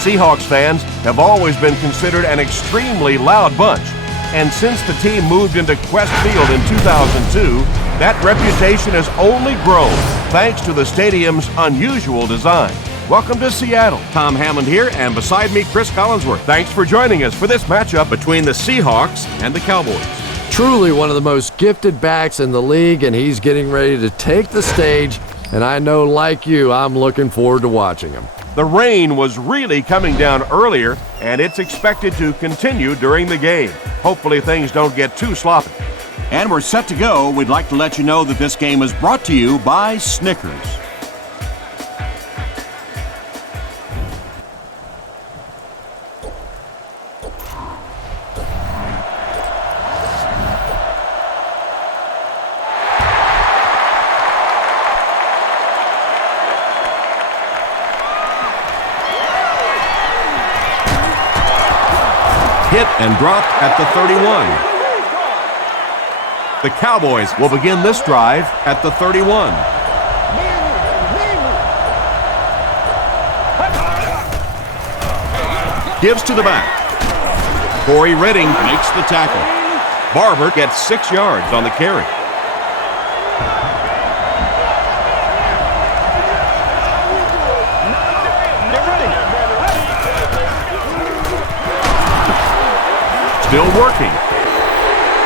Seahawks fans have always been considered an extremely loud bunch, and since the team moved into Quest Field in 2002, that reputation has only grown thanks to the stadium's unusual design. Welcome to Seattle. Tom Hammond here, and beside me, Chris Collinsworth. Thanks for joining us for this matchup between the Seahawks and the Cowboys. Truly one of the most gifted backs in the league, and he's getting ready to take the stage, and I know, like you, I'm looking forward to watching him. The rain was really coming down earlier, and it's expected to continue during the game. Hopefully things don't get too sloppy. And we're set to go. We'd like to let you know that this game is brought to you by Snickers. Hit and dropped at the 31. The Cowboys will begin this drive at the 31. Gives to the back. Corey Redding makes the tackle. Barber gets 6 yards on the carry. Still working.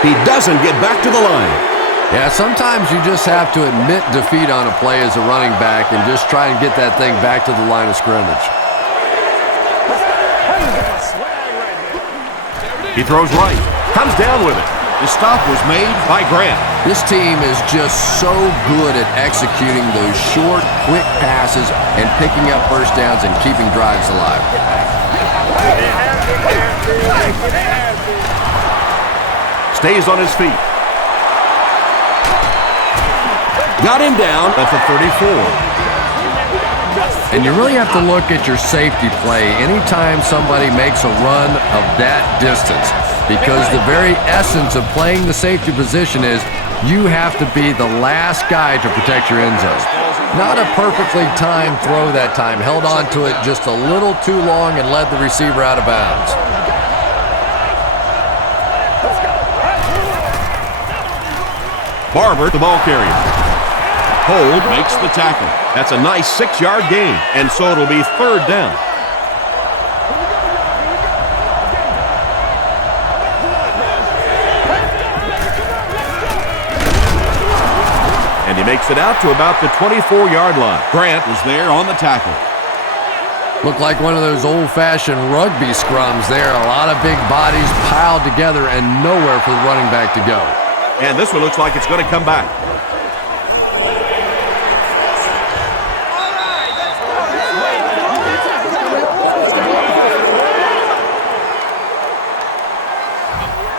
He doesn't get back to the line. Yeah, sometimes you just have to admit defeat on a play as a running back and just try and get that thing back to the line of scrimmage. He throws right. Comes down with it. The stop was made by Grant. This team is just so good at executing those short, quick passes and picking up first downs and keeping drives alive. Stays on his feet. Got him down at the 34. And you really have to look at your safety play anytime somebody makes a run of that distance, because the very essence of playing the safety position is you have to be the last guy to protect your end zone. Not a perfectly timed throw that time. Held on to it just a little too long and led the receiver out of bounds. Barber, the ball carrier. Hold makes the tackle. That's a nice 6-yard gain, and so it'll be third down. And he makes it out to about the 24-yard line. Grant was there on the tackle. Looked like one of those old-fashioned rugby scrums there. A lot of big bodies piled together and nowhere for the running back to go. And this one looks like it's going to come back.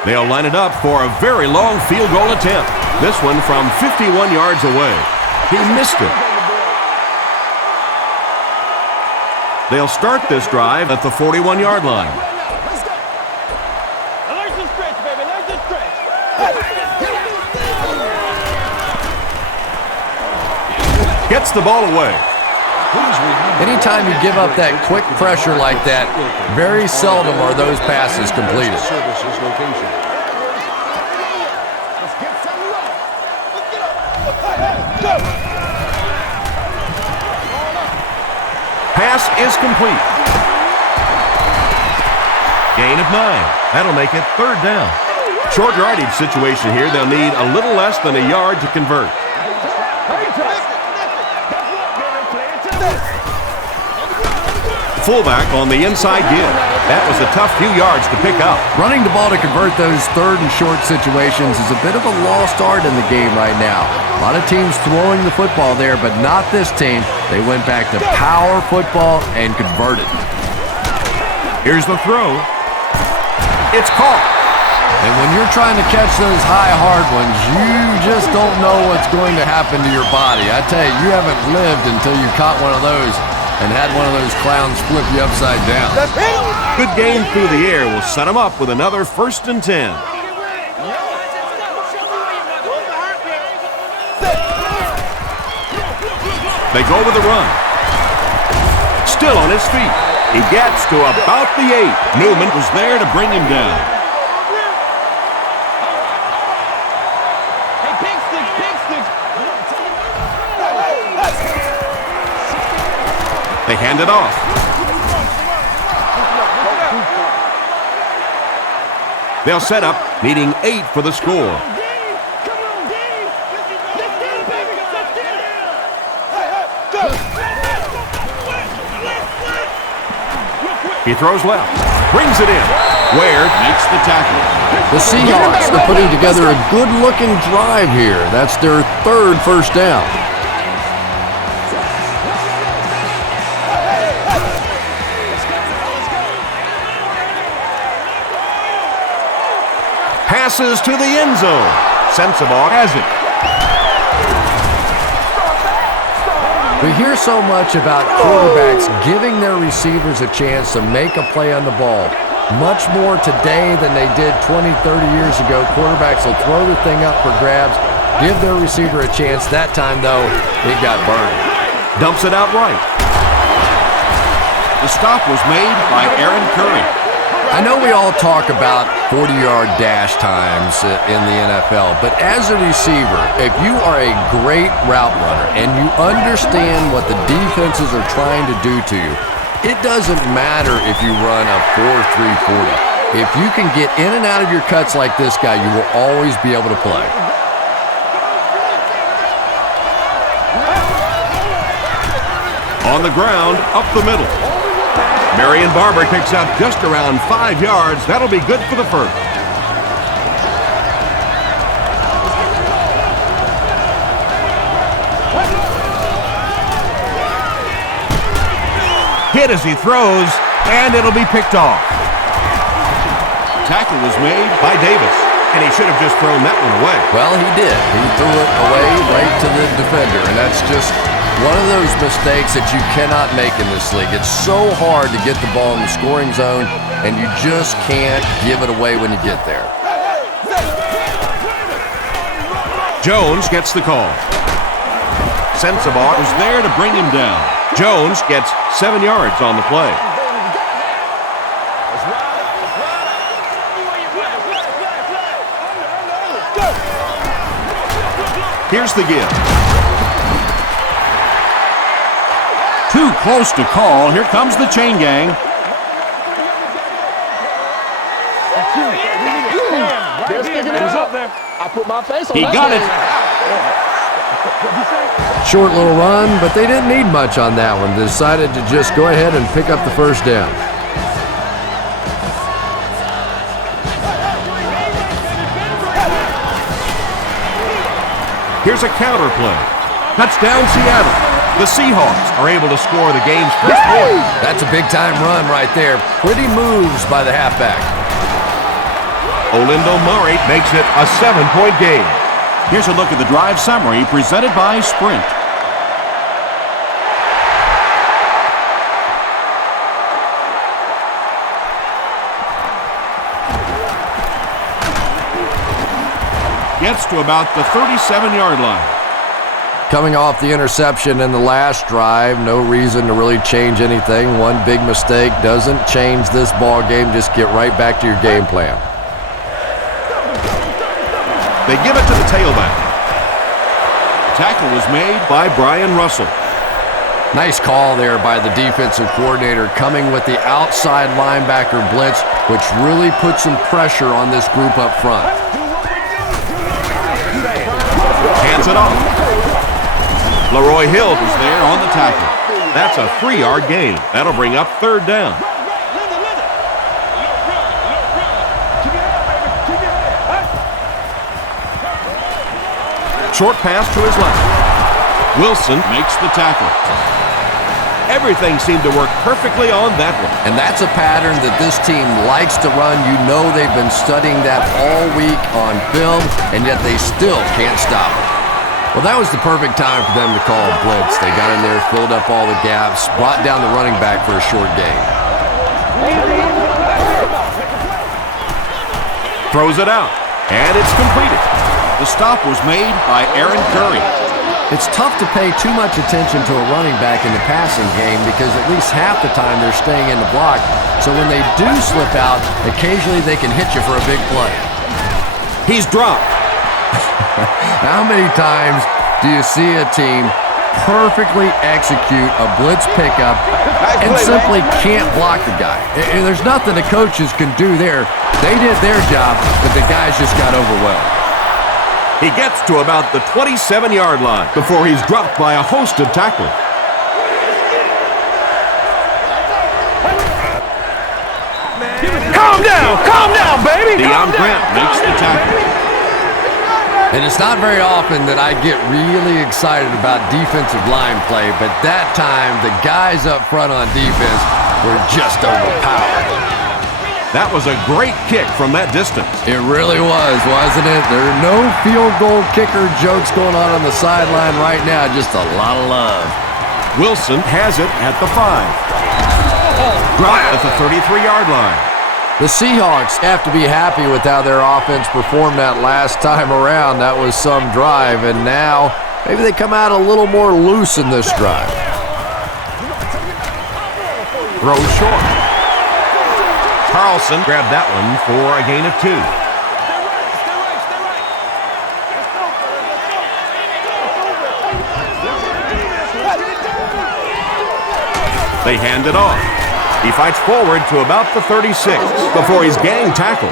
They'll line it up for a very long field goal attempt. This one from 51 yards away. He missed it. They'll start this drive at the 41-yard line. Gets the ball away. Anytime you give up that quick pressure like that, very seldom are those passes completed. Pass is complete. Gain of 9. That'll make it third down. Short yardage situation here. They'll need a little less than a yard to convert. Fullback on the inside give. That was a tough few yards to pick up. Running the ball to convert those third and short situations is a bit of a lost art in the game right now. A lot of teams throwing the football there, but not this team. They went back to power football and converted. Here's the throw. It's caught. And when you're trying to catch those high, hard ones, you just don't know what's going to happen to your body. I tell you, you haven't lived until you caught one of those and had one of those clowns flip you upside down. Good game through the air will set them up with another 1st and 10. They go with the run. Still on his feet. He gets to about the 8. Newman was there to bring him down. They hand it off. They'll set up, needing 8 for the score. He throws left, brings it in. Ware makes the tackle. The Seahawks are putting together a good-looking drive here. That's their 3rd first down. Passes to the end zone. Sensabaugh has it. We hear so much about quarterbacks giving their receivers a chance to make a play on the ball. Much more today than they did 20, 30 years ago. Quarterbacks will throw the thing up for grabs, give their receiver a chance. That time, though, it got burned. Dumps it out right. The stop was made by Aaron Curry. I know we all talk about 40-yard dash times in the NFL, but as a receiver, if you are a great route runner and you understand what the defenses are trying to do to you, it doesn't matter if you run a 4.340. If you can get in and out of your cuts like this guy, you will always be able to play. On the ground, up the middle. Marion Barber picks up just around 5 yards. That'll be good for the first. Hit as he throws, and it'll be picked off. Tackle was made by Davis, and he should have just thrown that one away. Well, he did. He threw it away right to the defender, and that's just one of those mistakes that you cannot make in this league. It's so hard to get the ball in the scoring zone, and you just can't give it away when you get there. Jones gets the call. Sensabaugh was there to bring him down. Jones gets 7 yards on the play. Here's the give. Too close to call. Here comes the chain gang. I put my face on He got it. Short little run, but they didn't need much on that one. They decided to just go ahead and pick up the first down. Here's a counter play. Touchdown, Seattle. The Seahawks are able to score the game's first point. That's a big-time run right there. Pretty moves by the halfback. Olindo Murray makes it a 7-point game. Here's a look at the drive summary presented by Sprint. Gets to about the 37-yard line. Coming off the interception in the last drive, no reason to really change anything. One big mistake doesn't change this ball game. Just get right back to your game plan. They give it to the tailback. Tackle was made by Brian Russell. Nice call there by the defensive coordinator, coming with the outside linebacker blitz, which really puts some pressure on this group up front. Hands it off. Leroy Hill was there on the tackle. That's a 3-yard gain. That'll bring up 3rd down. Short pass to his left. Wilson makes the tackle. Everything seemed to work perfectly on that one. And that's a pattern that this team likes to run. You know they've been studying that all week on film, and yet they still can't stop it. Well, that was the perfect time for them to call a blitz. They got in there, filled up all the gaps, brought down the running back for a short gain. Throws it out, and it's completed. The stop was made by Aaron Curry. It's tough to pay too much attention to a running back in the passing game because at least half the time they're staying in the block. So when they do slip out, occasionally they can hit you for a big play. He's dropped. How many times do you see a team perfectly execute a blitz pickup and simply can't block the guy? And there's nothing the coaches can do there. They did their job, but the guys just got overwhelmed. He gets to about the 27-yard line before he's dropped by a host of tacklers. Calm down, baby! Deion Grant makes the tackle. And it's not very often that I get really excited about defensive line play, but that time the guys up front on defense were just overpowered. That was a great kick from that distance. It really was, wasn't it? There are no field goal kicker jokes going on the sideline right now, just a lot of love. Wilson has it at the 5. Dropped at the 33-yard line. The Seahawks have to be happy with how their offense performed that last time around. That was some drive, and now maybe they come out a little more loose in this drive. Throw short. Carlson grabbed that one for a gain of 2. They hand it off. He fights forward to about the 36 before he's gang tackled.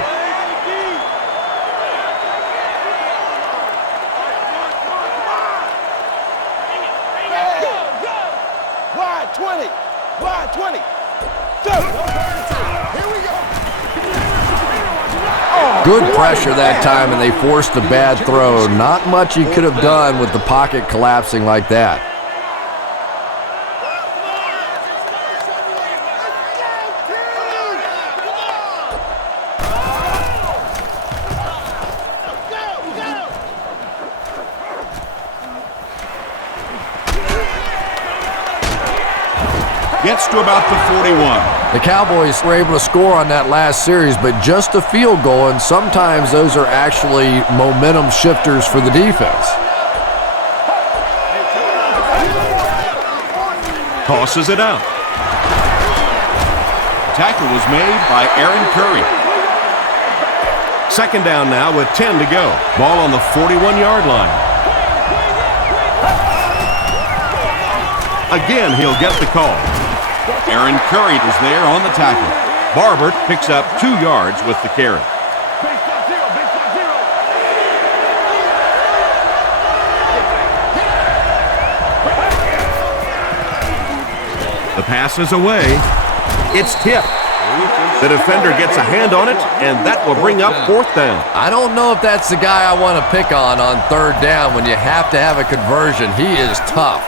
Wide 20. Wide 20. Good pressure that time, and they forced a bad throw. Not much he could have done with the pocket collapsing like that. Gets to about the 41. The Cowboys were able to score on that last series, but just a field goal, and sometimes those are actually momentum shifters for the defense. Tosses it out. Tackle was made by Aaron Curry. Second down now with 10 to go. Ball on the 41-yard line. Again, he'll get the call. Aaron Curry is there on the tackle. Barber picks up 2 yards with the carry. The pass is away. It's tipped. The defender gets a hand on it, and that will bring up 4th down. I don't know if that's the guy I want to pick on 3rd down when you have to have a conversion. He is tough.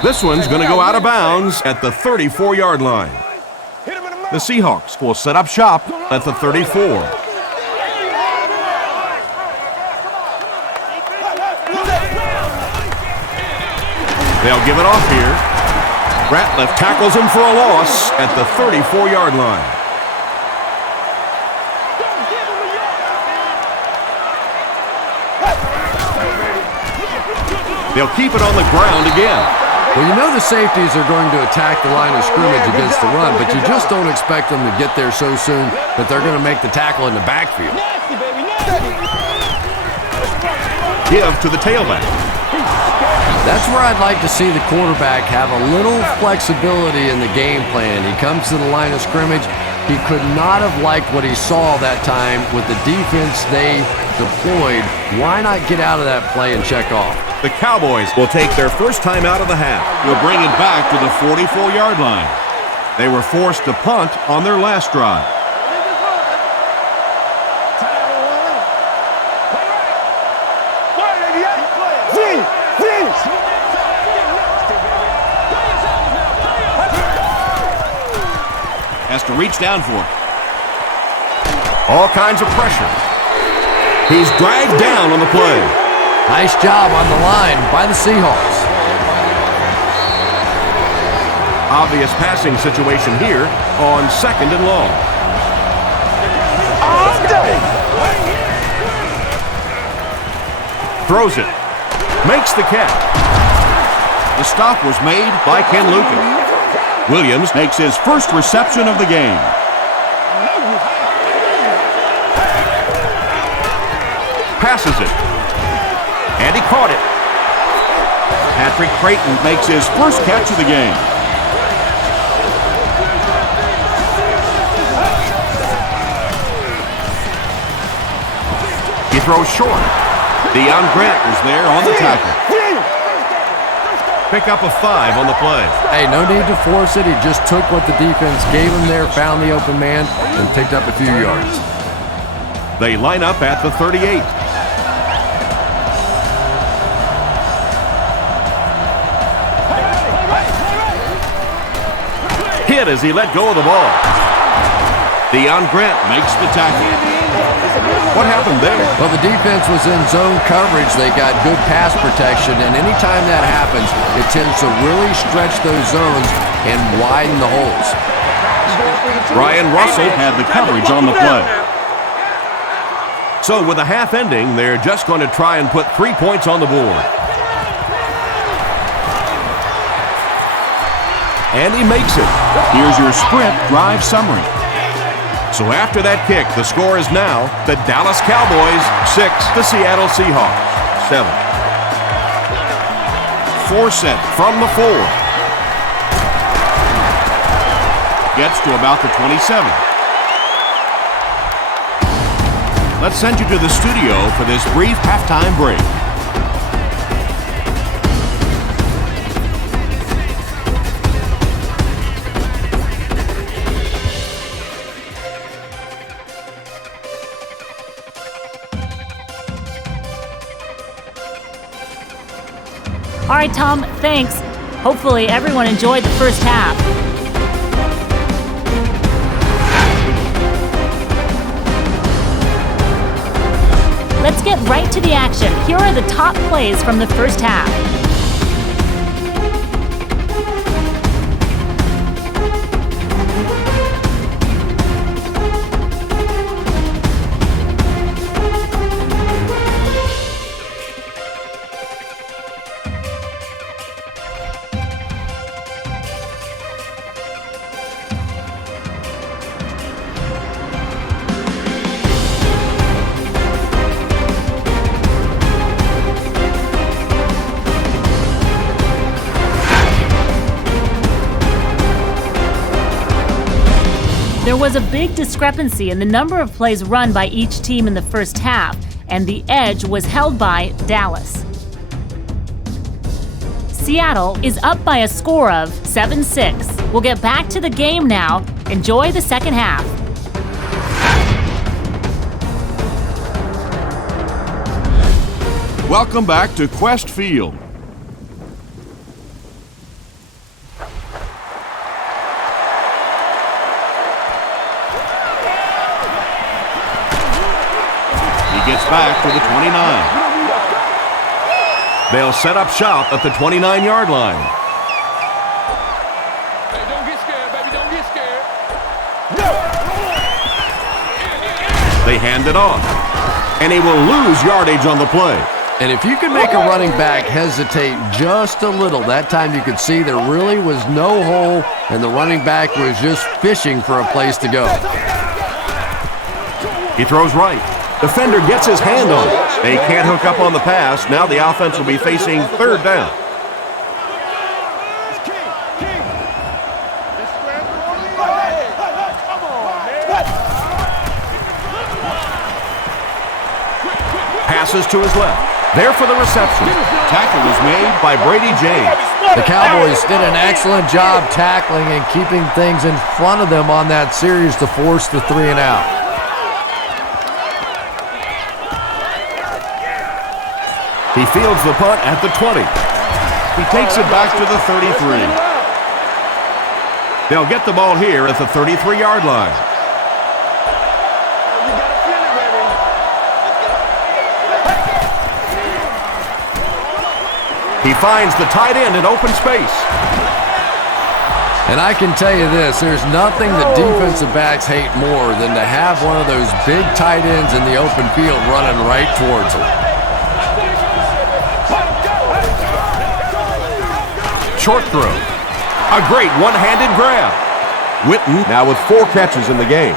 This one's going to go out of bounds at the 34-yard line. The Seahawks will set up shop at the 34. They'll give it off here. Ratliff tackles him for a loss at the 34-yard line. They'll keep it on the ground again. Well, you know the safeties are going to attack the line of scrimmage against the run, but you just don't expect them to get there so soon that they're going to make the tackle in the backfield. Give to the tailback. That's where I'd like to see the quarterback have a little flexibility in the game plan. He comes to the line of scrimmage. He could not have liked what he saw that time with the defense they deployed. Why not get out of that play and check off? The Cowboys will take their first time out of the half. Will bring it back to the 44-yard line. They were forced to punt on their last drive. Has to reach down for it. All kinds of pressure. He's dragged down on the play. Nice job on the line by the Seahawks. Obvious passing situation here on 2nd and long. Throws it. makes the catch. The stop was made by Ken Lucas. Williams makes his first reception of the game. Passes it. And he caught it. Patrick Creighton makes his first catch of the game. He throws short. Deion Grant was there on the tackle. Pick up a 5 on the play. Hey, no need to force it. He just took what the defense gave him there, found the open man, and picked up a few yards. They line up at the 38. Hit as he let go of the ball. Deion Grant makes the tackle. What happened there? Well, the defense was in zone coverage. They got good pass protection, and anytime that happens, it tends to really stretch those zones and widen the holes. Brian Russell had the coverage on the play. So with a half ending, they're just going to try and put 3 points on the board. And he makes it. Here's your sprint drive summary. So after that kick, the score is now the Dallas Cowboys 6, the Seattle Seahawks 7. Forsett from the 4. Gets to about the 27. Let's send you to the studio for this brief halftime break. All right, Tom, thanks. Hopefully everyone enjoyed the first half. Let's get right to the action. Here are the top plays from the first half. There was a big discrepancy in the number of plays run by each team in the first half, and the edge was held by Dallas. Seattle is up by a score of 7-6. We'll get back to the game now. Enjoy the second half. Welcome back to Quest Field. Gets back to the 29. They'll set up shop at the 29-yard line. Hey, don't get scared, baby. Don't get scared. They hand it off, and he will lose yardage on the play. And if you can make a running back hesitate just a little, that time you could see there really was no hole, and the running back was just fishing for a place to go. He throws right. Defender gets his hand on it. They can't hook up on the pass. Now the offense will be facing third down. Passes to his left. There for the reception. Tackle was made by Brady James. The Cowboys did an excellent job tackling and keeping things in front of them on that series to force the 3 and out. He fields the punt at the 20. He takes it back to the 33. They'll get the ball here at the 33-yard line. He finds the tight end in open space. And I can tell you this, there's nothing the defensive backs hate more than to have one of those big tight ends in the open field running right towards them. short throw. A great one-handed grab. Witten now with 4 catches in the game.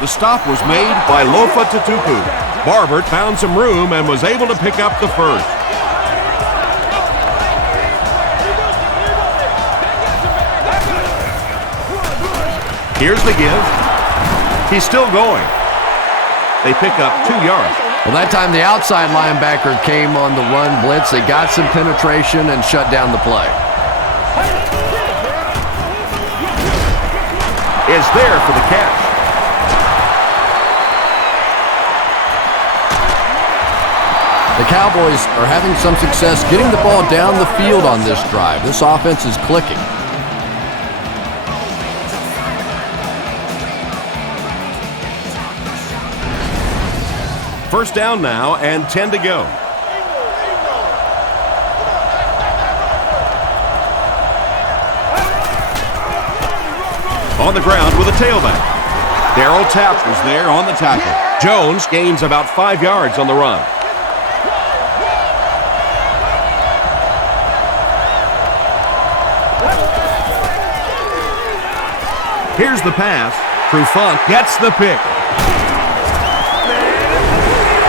The stop was made by Lofa Tutupu. Barber found some room and was able to pick up the first. Here's the give. He's still going. They pick up 2 yards. Well, that time the outside linebacker came on the run blitz. They got some penetration and shut down the play. Is there for the catch. The Cowboys are having some success getting the ball down the field on this drive. This offense is clicking. First down now and 10 to go. On the ground with a tailback. Darryl Tapp was there on the tackle. Jones gains about 5 yards on the run. Here's the pass. Trufant gets the pick.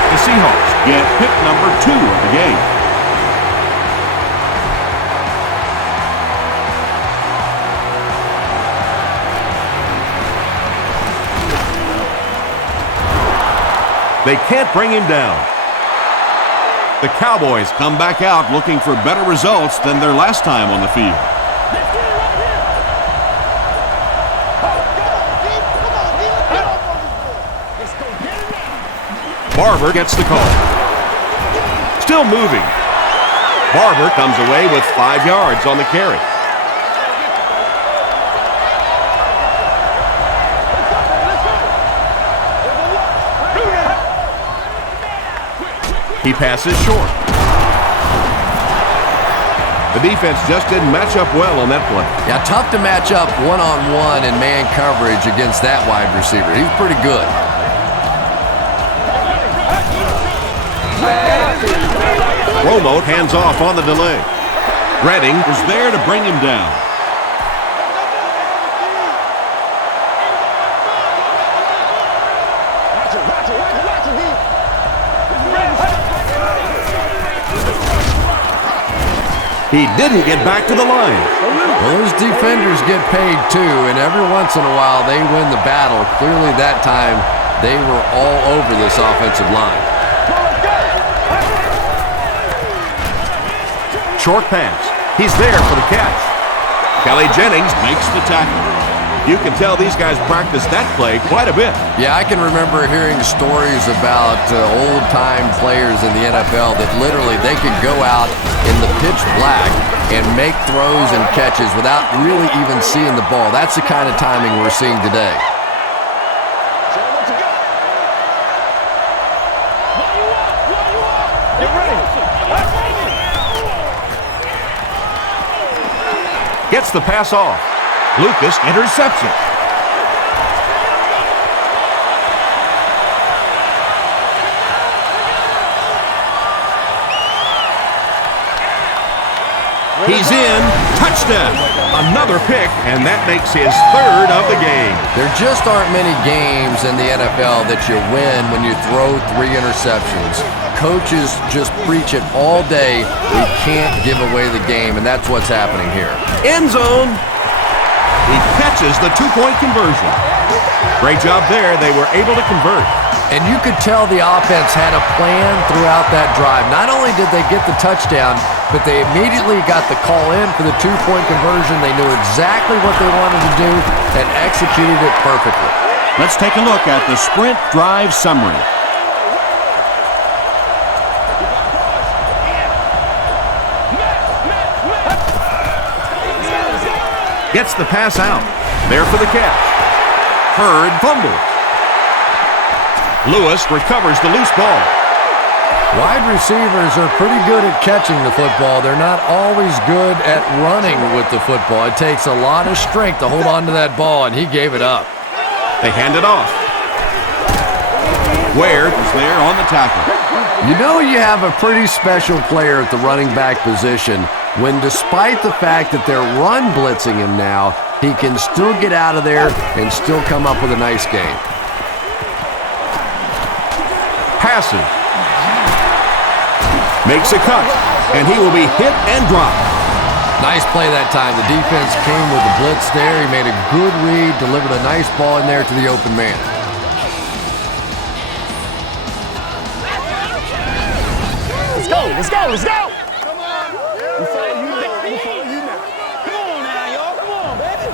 The Seahawks get pick number 2 of the game. They can't bring him down. The Cowboys come back out looking for better results than their last time on the field. Barber gets the call. Still moving. Barber comes away with 5 yards on the carry. He passes short. The defense just didn't match up well on that play. Yeah, tough to match up one-on-one in man coverage against that wide receiver. He's pretty good. Romo hands off on the delay. Redding was there to bring him down. He didn't get back to the line. Well, those defenders get paid too, and every once in a while they win the battle. Clearly that time they were all over this offensive line. Short pass. He's there for the catch. Kelly Jennings makes the tackle. You can tell these guys practice that play quite a bit. Yeah, I can remember hearing stories about old-time players in the NFL that literally they could go out in the pitch black and make throws and catches without really even seeing the ball. That's the kind of timing we're seeing today. Gets the pass off. Lucas intercepts it. He's in. Touchdown. Another pick, and that makes his 3rd of the game. There just aren't many games in the NFL that you win when you throw 3 interceptions. Coaches just preach it all day. We can't give away the game, and that's what's happening here. End zone. He catches the 2-point conversion. Great job there. They were able to convert. And you could tell the offense had a plan throughout that drive. Not only did they get the touchdown, but they immediately got the call in for the 2-point conversion. They knew exactly what they wanted to do and executed it perfectly. Let's take a look at the sprint drive summary. Gets the pass out. There for the catch. Hurd fumbles. Lewis recovers the loose ball. Wide receivers are pretty good at catching the football. They're not always good at running with the football. It takes a lot of strength to hold on to that ball, and he gave it up. They hand it off. Ware is there on the tackle. You know you have a pretty special player at the running back position when, despite the fact that they're run blitzing him now, he can still get out of there and still come up with a nice game. Passes. Makes a cut, and he will be hit and dropped. Nice play that time. The defense came with the blitz there. He made a good read, delivered a nice ball in there to the open man. Let's go, let's go, let's go! Come on! Before you now. Come on now, y'all. Come on, baby.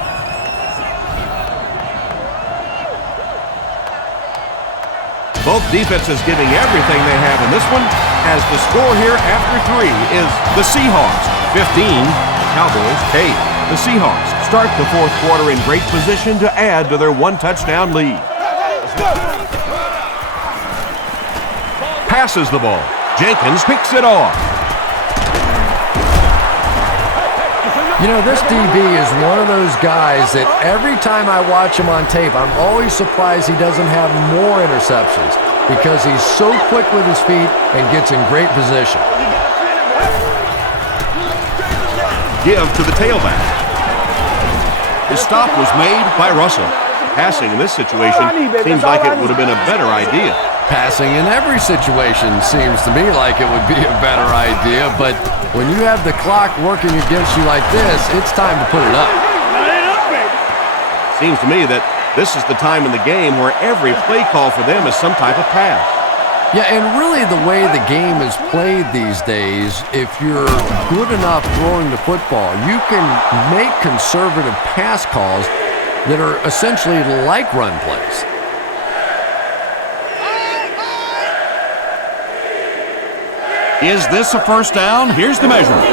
Both defenses giving everything they have in this one, as the score here after 3 is the Seahawks 15, Cowboys 8. The Seahawks start the fourth quarter in great position to add to their one-touchdown lead. Passes the ball. Jenkins picks it off. You know, this DB is one of those guys that every time I watch him on tape, I'm always surprised he doesn't have more interceptions because he's so quick with his feet and gets in great position. Give to the tailback. The stop was made by Russell. Passing in this situation seems like it would have been a better idea. Passing in every situation seems to me like it would be a better idea, but when you have the clock working against you like this, it's time to put it up. Seems to me that this is the time in the game where every play call for them is some type of pass. Yeah, and really the way the game is played these days, if you're good enough throwing the football, you can make conservative pass calls that are essentially like run plays. Is this a first down? Here's the measurement.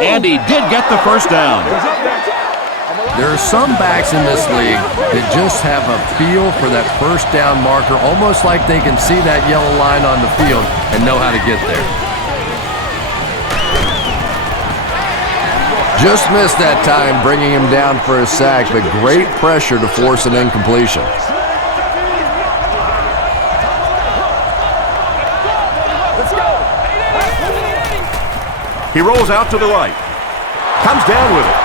And he did get the first down. There are some backs in this league that just have a feel for that first down marker, almost like they can see that yellow line on the field and know how to get there. Just missed that time, bringing him down for a sack, but great pressure to force an incompletion. He rolls out to the right. Comes down with it.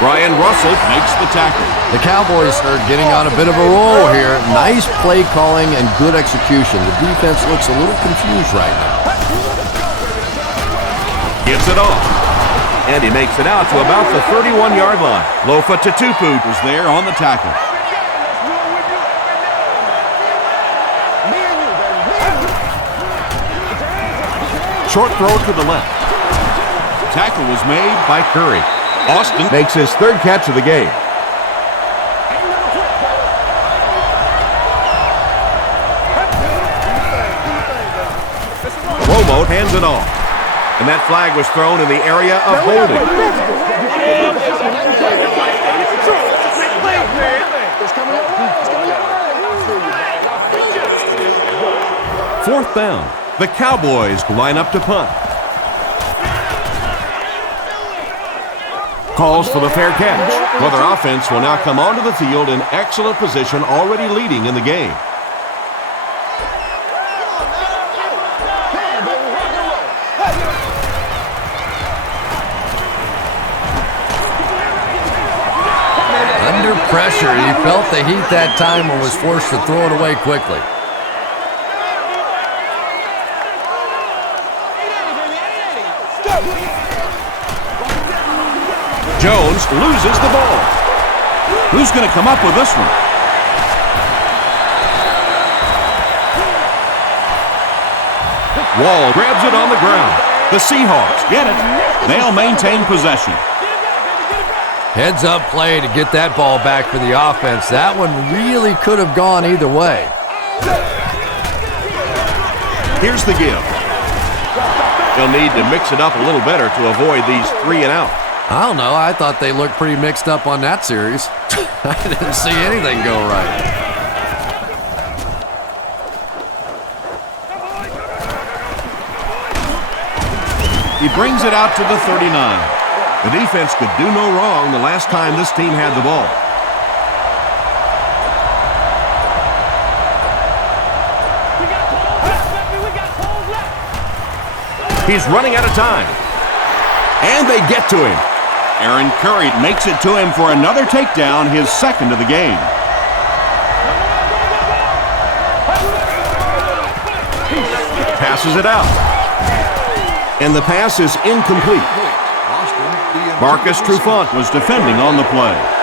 Brian Russell makes the tackle. The Cowboys are getting on a bit of a roll here. Nice play calling and good execution. The defense looks a little confused right now. Gives it off. And he makes it out to about the 31-yard line. Lofa Tatupu Was there on the tackle. Short throw to the left. Tackle was made by Curry. Austin Makes his third catch of the game. Romo hands it off. And that flag was thrown in the area of holding. Fourth down. The Cowboys line up to punt. Calls for the fair catch. Well, their offense will now come onto the field in excellent position, already leading in the game. Under pressure, he felt the heat that time and was forced to throw it away quickly. Jones loses the ball. Who's going to come up with this one? Wall grabs it on the ground. The Seahawks get it. They'll maintain possession. Heads up play to get that ball back for the offense. That one really could have gone either way. Here's the give. They'll need to mix it up a little better to avoid these 3 and out. I don't know. I thought they looked pretty mixed up on that series. I didn't see anything go right. He brings it out to the 39. The defense could do no wrong the last time this team had the ball. He's running out of time. And they get to him. Aaron Curry makes it to him for another takedown, his second of the game. Passes it out. And the pass is incomplete. Marcus Trufant was defending on the play.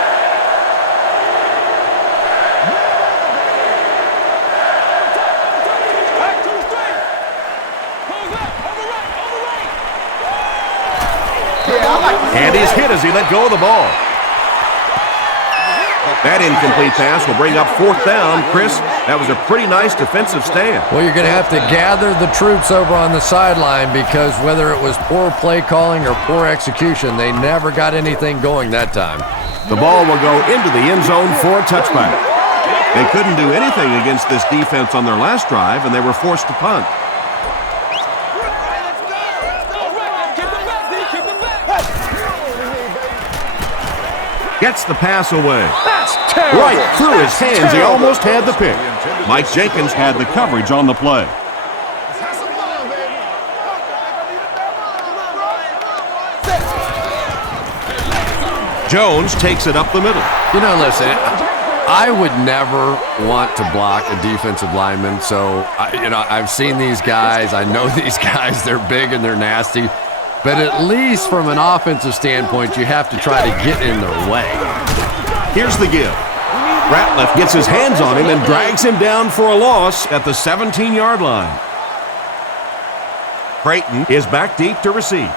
And he's hit as he let go of the ball. That incomplete pass will bring up fourth down. Chris, that was a pretty nice defensive stand. Well, you're going to have to gather the troops over on the sideline because whether it was poor play calling or poor execution, they never got anything going that time. The ball will go into the end zone for a touchback. They couldn't do anything against this defense on their last drive, and they were forced to punt. Gets the pass away. That's terrible. Right through his hands. He terrible. almost had the pick. Mike Jenkins had the coverage on the play. Jones takes it up the middle. You know, listen, I would never want to block a defensive lineman. So, I've seen these guys. I know these guys. They're big and they're nasty. But at least from an offensive standpoint, you have to try to get in their way. Here's the give. Ratliff gets his hands on him and drags him down for a loss at the 17-yard line. Creighton is back deep to receive.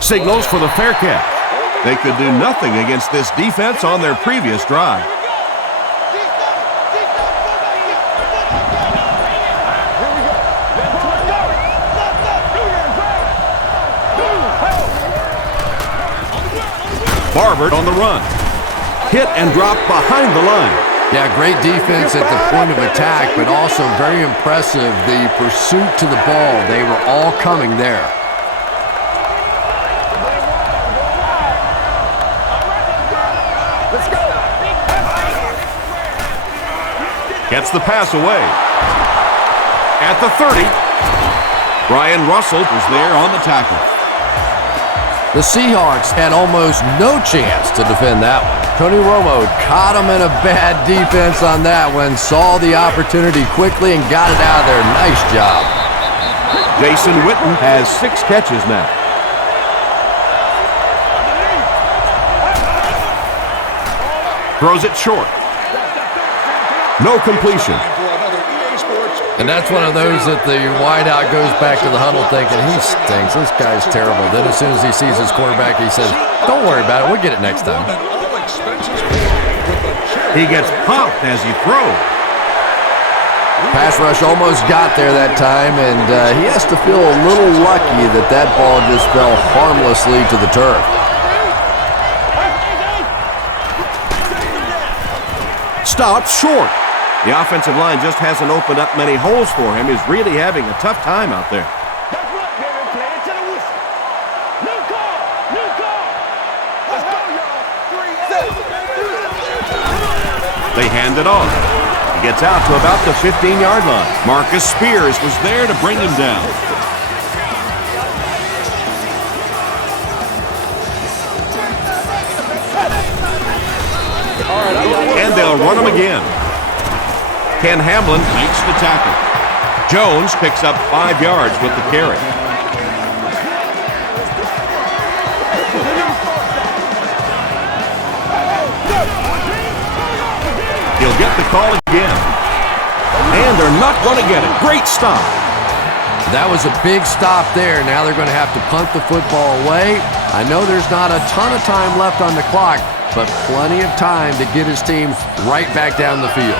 Signals for the fair catch. They could do nothing against this defense on their previous drive. Barber on the run. Hit and drop behind the line. Yeah, great defense at the point of attack, but also very impressive the pursuit to the ball. They were all coming there. Gets the pass away. At the 30, Brian Russell was there on the tackle. The Seahawks had almost no chance to defend that one. Tony Romo caught him in a bad defense on that one, saw the opportunity quickly and got it out of there. Nice job. Jason Witten has 6 catches now. Throws it short. No completion. And that's one of those that the wideout goes back to the huddle thinking, he stinks, this guy's terrible. Then as soon as he sees his quarterback, he says, don't worry about it, we'll get it next time. He gets popped as he throws. Pass rush almost got there that time, and he has to feel a little lucky that that ball just fell harmlessly to the turf. Stopped short. The offensive line just hasn't opened up many holes for him. He's really having a tough time out there. They hand it off. He gets out to about the 15-yard line. Marcus Spears was there to bring him down. And they'll run him again. Ken Hamlin makes the tackle. Jones picks up 5 yards with the carry. He'll get the call again. And they're not going to get it. Great stop. That was a big stop there. Now they're going to have to punt the football away. I know there's not a ton of time left on the clock, but plenty of time to get his team right back down the field.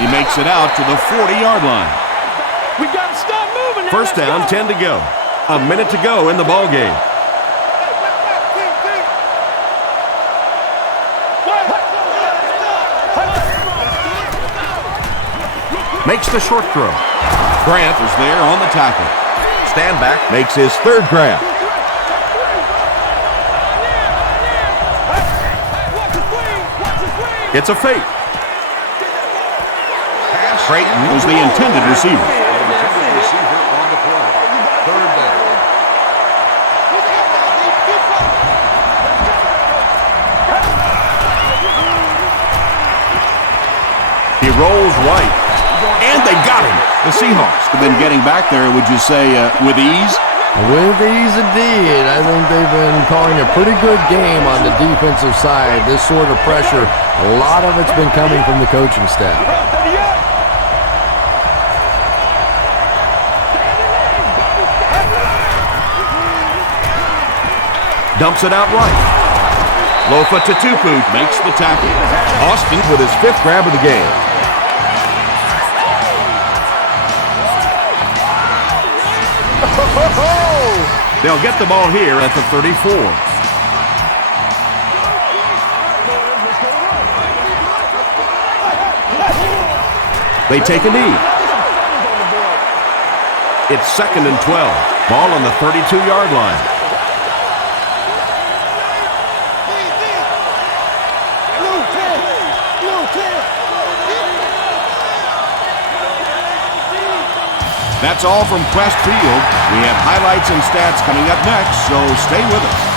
He makes it out to the 40-yard line. We got to stop moving now. First down, 10 to go. A minute to go in the ball game. Makes the short throw. Grant is there on the tackle. Stanback makes his third grab. It's a fake. Creighton was the intended receiver. He rolls right. And they got him. The Seahawks have been getting back there, would you say, with ease? With ease indeed. I think they've been calling a pretty good game on the defensive side. This sort of pressure, a lot of it's been coming from the coaching staff. Dumps it out right. Lofa Tatupu makes the tackle. Austin with his 5th grab of the game. They'll get the ball here at the 34. They take a knee. It's 2nd and 12. Ball on the 32-yard line. That's all from Quest Field. We have highlights and stats coming up next, so stay with us.